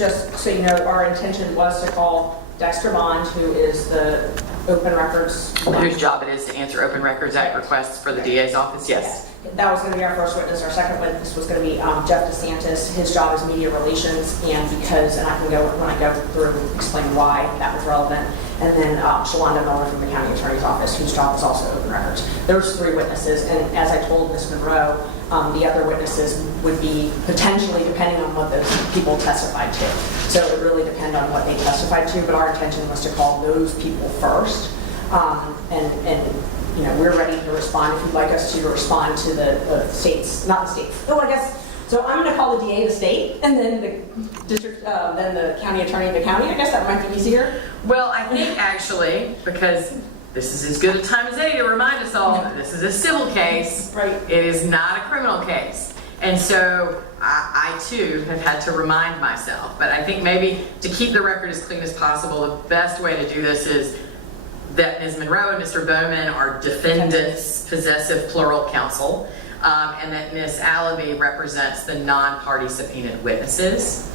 just so you know, our intention was to call Dexter Bond, who is the open records. Whose job it is to answer Open Records Act requests for the DA's office, yes. That was going to be our first witness. Our second witness was going to be Jeff DeSantis. His job is media relations, and I can go, when I go through and explain why that was relevant. And then Shalonda Miller from the county attorney's office, whose job is also open records. There was 3 witnesses, and as I told Ms. Monroe, the other witnesses would be potentially, depending on what those people testified to. So it would really depend on what they testified to, but our intention was to call those people first. And you know, we're ready to respond if you'd like us to respond to the states, not the states. Oh, I guess, so I'm going to call the DA the state, and then the district, then the county attorney the county. I guess that might be easier. Well, I think actually, because this is as good a time as any to remind us all that this is a civil case. Right. It is not a criminal case. And so I too have had to remind myself, but I think maybe to keep the record as clean as possible, the best way to do this is that Ms. Monroe and Mr. Bowman are defendants, possessive plural counsel, and that Ms. Allaby represents the non-party subpoenaed witnesses.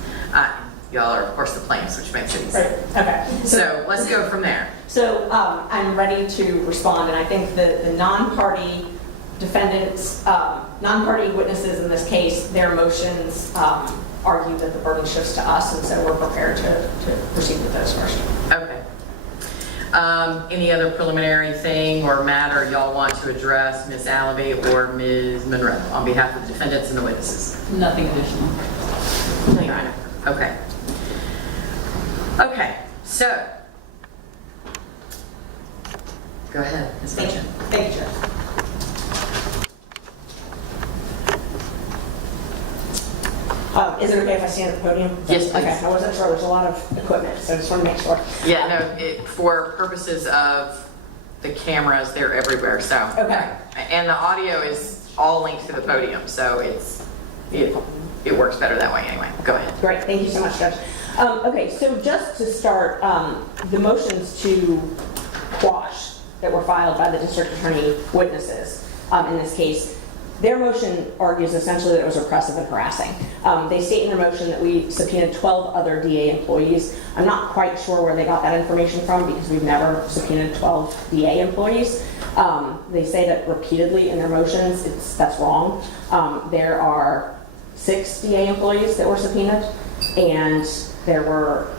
Y'all are, of course, the plaintiffs, which makes it easy. Right. Okay. So let's go from there. So I'm ready to respond, and I think the non-party defendants, non-party witnesses in this case, their motions argue that the burden shifts to us, and so we're prepared to proceed with those first. Okay. Any other preliminary thing or matter y'all want to address, Ms. Allaby or Ms. Monroe, on behalf of the defendants and the witnesses? Nothing additional. Nothing. Okay. Okay, so go ahead, Ms. Thank you. Mitchell. Thank you, Jeff. Is it okay if I stand at the podium? Yes, please. Okay, I wasn't sure. There's a lot of equipment, so I just want to make sure. Yeah, no, for purposes of the cameras, they're everywhere, so. Okay. And the audio is all linked to the podium, so it works better that way anyway. Go ahead. Great, thank you so much, Judge. Okay, so just to start, the motions to quash that were filed by the district attorney witnesses in this case, their motion argues essentially that it was oppressive and harassing. They state in their motion that we subpoenaed 12 other DA employees. I'm not quite sure where they got that information from because we've never subpoenaed 12 DA employees. They say that repeatedly in their motions. That's wrong. There are 6 DA employees that were subpoenaed, and there were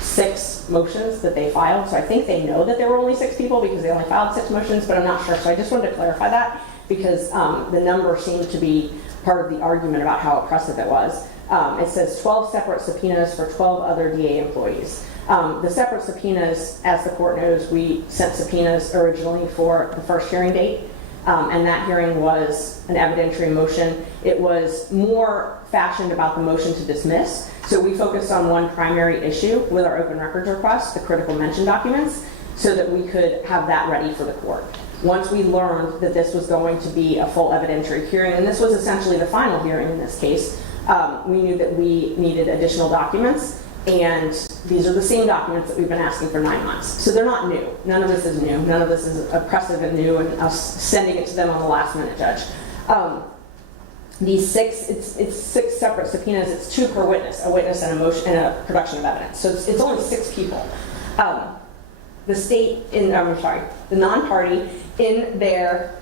6 motions that they filed. So I think they know that there were only 6 people because they only filed 6 motions, but I'm not sure. So I just wanted to clarify that because the number seemed to be part of the argument about how oppressive it was. It says 12 separate subpoenas for 12 other DA employees. The separate subpoenas, as the court knows, we sent subpoenas originally for the first hearing date, and that hearing was an evidentiary motion. It was more fashioned about the motion to dismiss, so we focused on one primary issue with our open records request, the critical mention documents, so that we could have that ready for the court. Once we learned that this was going to be a full evidentiary hearing, and this was essentially the final hearing in this case, we knew that we needed additional documents, and these are the same documents that we've been asking for 9 months. So they're not new. None of this is new. None of this is oppressive and new, and us sending it to them on the last minute, Judge. These 6, it's 6 separate subpoenas. It's 2 per witness, a witness and a motion and a production of evidence. So it's only 6 people. The state, the non-party, in their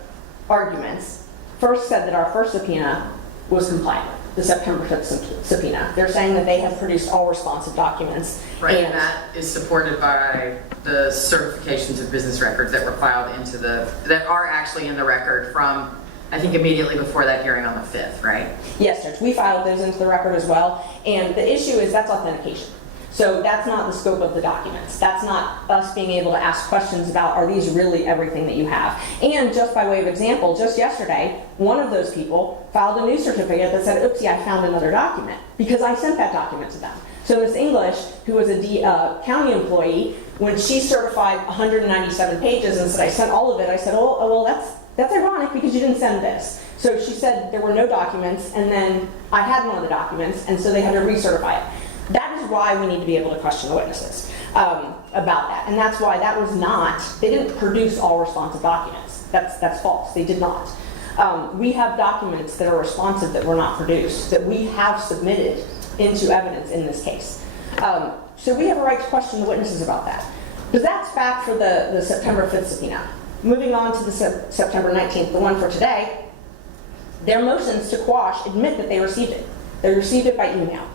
arguments, first said that our first subpoena was compliant with, the September 5th subpoena. They're saying that they have produced all responsive documents. Right, and that is supported by the certifications of business records that were filed that are actually in the record from, I think, immediately before that hearing on the 5th, right? Yes, Judge. We filed those into the record as well. And the issue is that's authentication. So that's not the scope of the documents. That's not us being able to ask questions about, are these really everything that you have? And just by way of example, just yesterday, one of those people filed a new certificate that said, oopsie, I found another document, because I sent that document to them. So Ms. English, who was a county employee, when she certified 197 pages and said, I sent all of it, I said, oh well, that's ironic because you didn't send this. So she said there were no documents, and then I had one of the documents, and so they had to recertify it. That is why we need to be able to question the witnesses about that. And that's why that was not, they didn't produce all responsive documents. That's false. They did not. We have documents that are responsive that were not produced, that we have submitted into evidence in this case. So we have a right to question the witnesses about that. Because that's back for the September 5th subpoena. Moving on to the September 19th, the one for today, their motions to quash admit that they received it. They received it by email.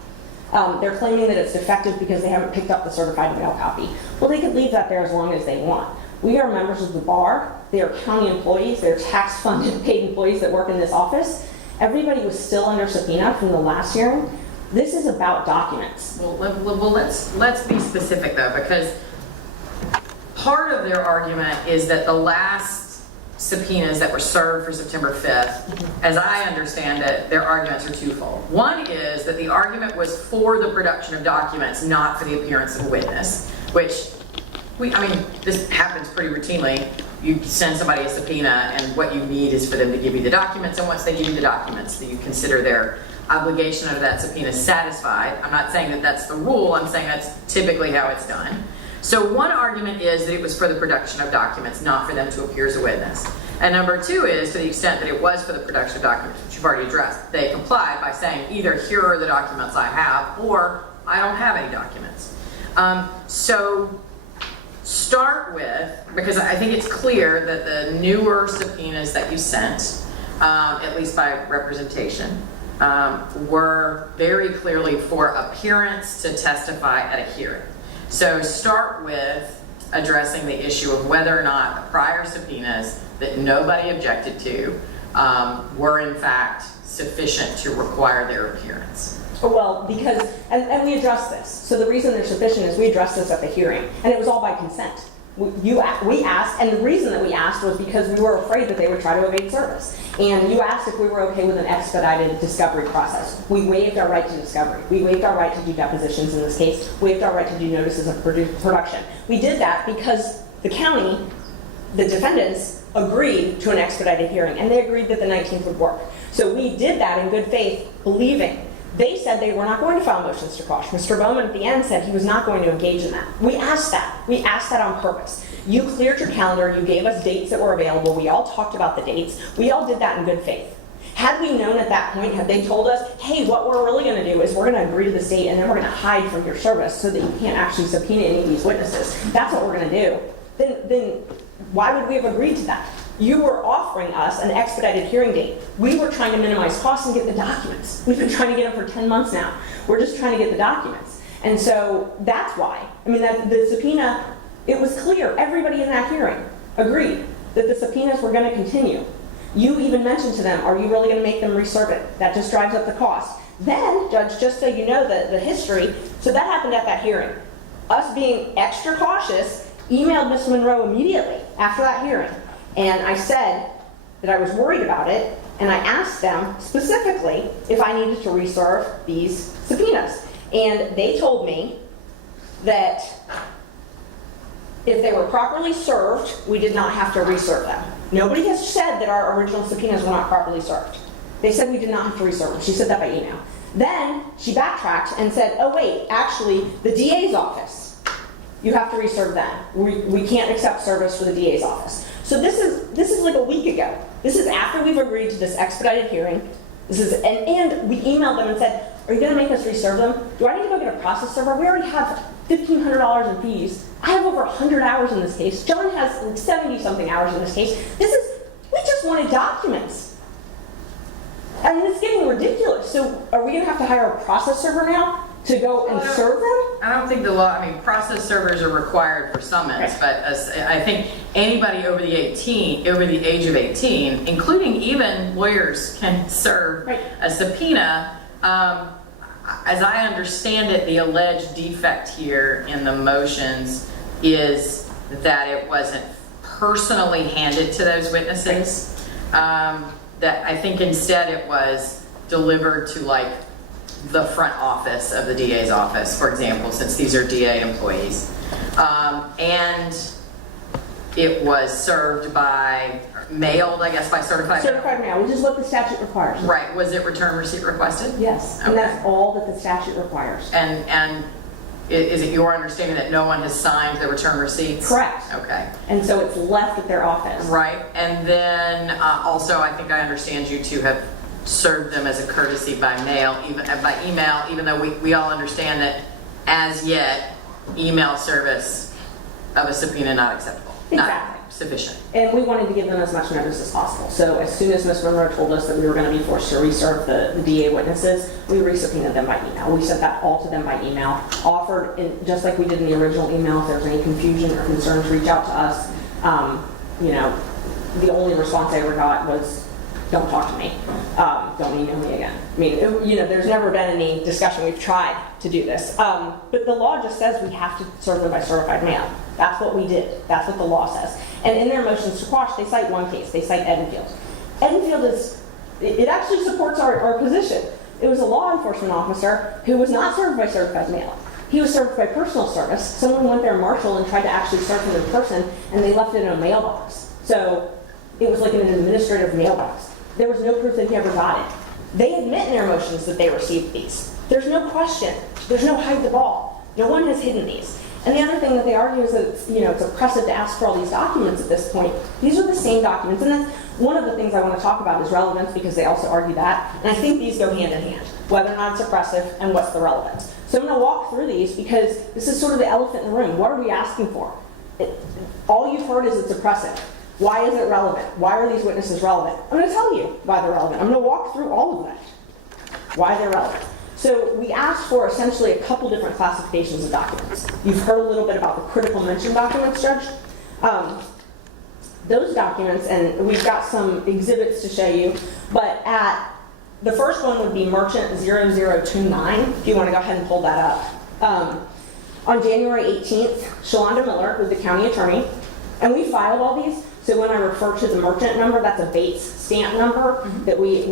They're claiming that it's defective because they haven't picked up the certified mail copy. Well, they could leave that there as long as they want. We are members of the bar. They are county employees. They're tax-funded paid employees that work in this office. Everybody was still under subpoena from the last hearing. This is about documents. Well, let's be specific though, because part of their argument is that the last subpoenas that were served for September 5th, as I understand it, their arguments are twofold. One is that the argument was for the production of documents, not for the appearance of a witness, which this happens pretty routinely. You send somebody a subpoena and what you need is for them to give you the documents, and once they give you the documents, then you consider their obligation under that subpoena satisfied. I'm not saying that that's the rule, I'm saying that's typically how it's done. So one argument is that it was for the production of documents, not for them to appear as a witness. And number two is, to the extent that it was for the production of documents, which you've already addressed, they complied by saying either here are the documents I have, or I don't have any documents. So start with, because I think it's clear that the newer subpoenas that you sent, at least by representation, were very clearly for appearance to testify at a hearing. So start with addressing the issue of whether or not the prior subpoenas that nobody objected to were in fact sufficient to require their appearance. Well, because, and we addressed this. So the reason they're sufficient is we addressed this at the hearing, and it was all by consent. We asked, and the reason that we asked was because we were afraid that they would try to evade service. And you asked if we were okay with an expedited discovery process. We waived our right to discovery. We waived our right to do depositions in this case, waived our right to do notices of production. We did that because the county, the defendants, agreed to an expedited hearing, and they agreed that the 19th would work. So we did that in good faith, believing. They said they were not going to file motions to quash. Mr. Bowman at the end said he was not going to engage in that. We asked that. We asked that on purpose. You cleared your calendar. You gave us dates that were available. We all talked about the dates. We all did that in good faith. Had we known at that point, had they told us, hey, what we're really going to do is we're going to agree to this date and then we're going to hide from your service so that you can't actually subpoena any of these witnesses. That's what we're going to do. Then why would we have agreed to that? You were offering us an expedited hearing date. We were trying to minimize costs and get the documents. We've been trying to get them for 10 months now. We're just trying to get the documents. And so that's why. I mean, the subpoena, it was clear. Everybody in that hearing agreed that the subpoenas were going to continue. You even mentioned to them, are you really going to make them reserve it? That just drives up the cost. Then, Judge, just so you know the history, so that happened at that hearing. Us being extra cautious, emailed Ms. Monroe immediately after that hearing. And I said that I was worried about it, and I asked them specifically if I needed to reserve these subpoenas. And they told me that if they were properly served, we did not have to reserve them. Nobody has said that our original subpoenas were not properly served. They said we did not have to reserve them. She said that by email. Then she backtracked and said, oh wait, actually the DA's office, you have to reserve them. We can't accept service for the DA's office. So this is like a week ago. This is after we've agreed to this expedited hearing. And we emailed them and said, are you going to make us reserve them? Do I need to go get a process server? We already have $1,500 in fees. I have over 100 hours in this case. John has like 70-something hours in this case. We just wanted documents. I mean, it's getting ridiculous. So are we going to have to hire a process server now to go and serve them? I don't think the law, process servers are required for summons, right. But I think anybody over the age of 18, including even lawyers, can serve right. A subpoena. As I understand it, the alleged defect here in the motions is that it wasn't personally handed to those witnesses. That I think instead it was delivered to like the front office of the DA's office, for example, since these are DA employees. And it was served by, mailed, I guess, by certified mail. Certified mail, which is what the statute requires. Right. Was it return receipt requested? Yes. Okay. And that's all that the statute requires. And is it your understanding that no one has signed the return receipts? Correct. Okay. And so it's left at their office. Right. And then also, I think I understand you two have served them as a courtesy by mail, even by email, even though we all understand that as yet, email service of a subpoena not acceptable. Exactly. Not sufficient. And we wanted to give them as much notice as possible. So as soon as Ms. Monroe told us that we were going to be forced to reserve the DA witnesses, we resubpoenaed them by email. We sent that all to them by email, offered, just like we did in the original email, if there was any confusion or concerns, reach out to us. You know, the only response I ever got was, don't talk to me. Don't email me again. I mean, you know, there's never been any discussion. We've tried to do this. But the law just says we have to serve them by certified mail. That's what we did. That's what the law says. And in their motions to quash, they cite one case. They cite Edenfield. Edenfield it actually supports our position. It was a law enforcement officer who was not served by certified mail. He was served by personal service. Someone went there, marshal, and tried to actually serve him in person, and they left it in a mailbox. So it was like an administrative mailbox. There was no proof that he ever got it. They admit in their motions that they received these. There's no question. There's no hide the ball. No one has hidden these. And the other thing that they argue is that it's oppressive to ask for all these documents at this point. These are the same documents, and that's one of the things I want to talk about is relevance, because they also argue that. And I think these go hand in hand, whether or not it's oppressive and what's the relevance. So I'm going to walk through these because this is sort of the elephant in the room. What are we asking for? All you've heard is it's oppressive. Why is it relevant? Why are these witnesses relevant? I'm going to tell you why they're relevant. I'm going to walk through all of that, why they're relevant. So we asked for essentially a couple different classifications of documents. You've heard a little bit about the critical mention documents, Judge. Those documents, and we've got some exhibits to show you, but the first one would be Merchant 0029, if you want to go ahead and pull that up. On January 18th, Shalonda Miller was the county attorney, and we filed all these. So when I refer to the merchant number, that's a Bates stamp number that we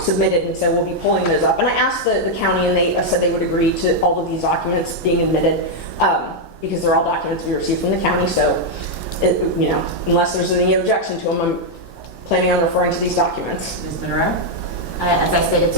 submitted, and so we'll be pulling those up. And I asked the county, and they said they would agree to all of these documents being admitted because they're all documents we received from the county. So, unless there's any objection to them, I'm planning on referring to these documents. Ms. Monroe? As I stated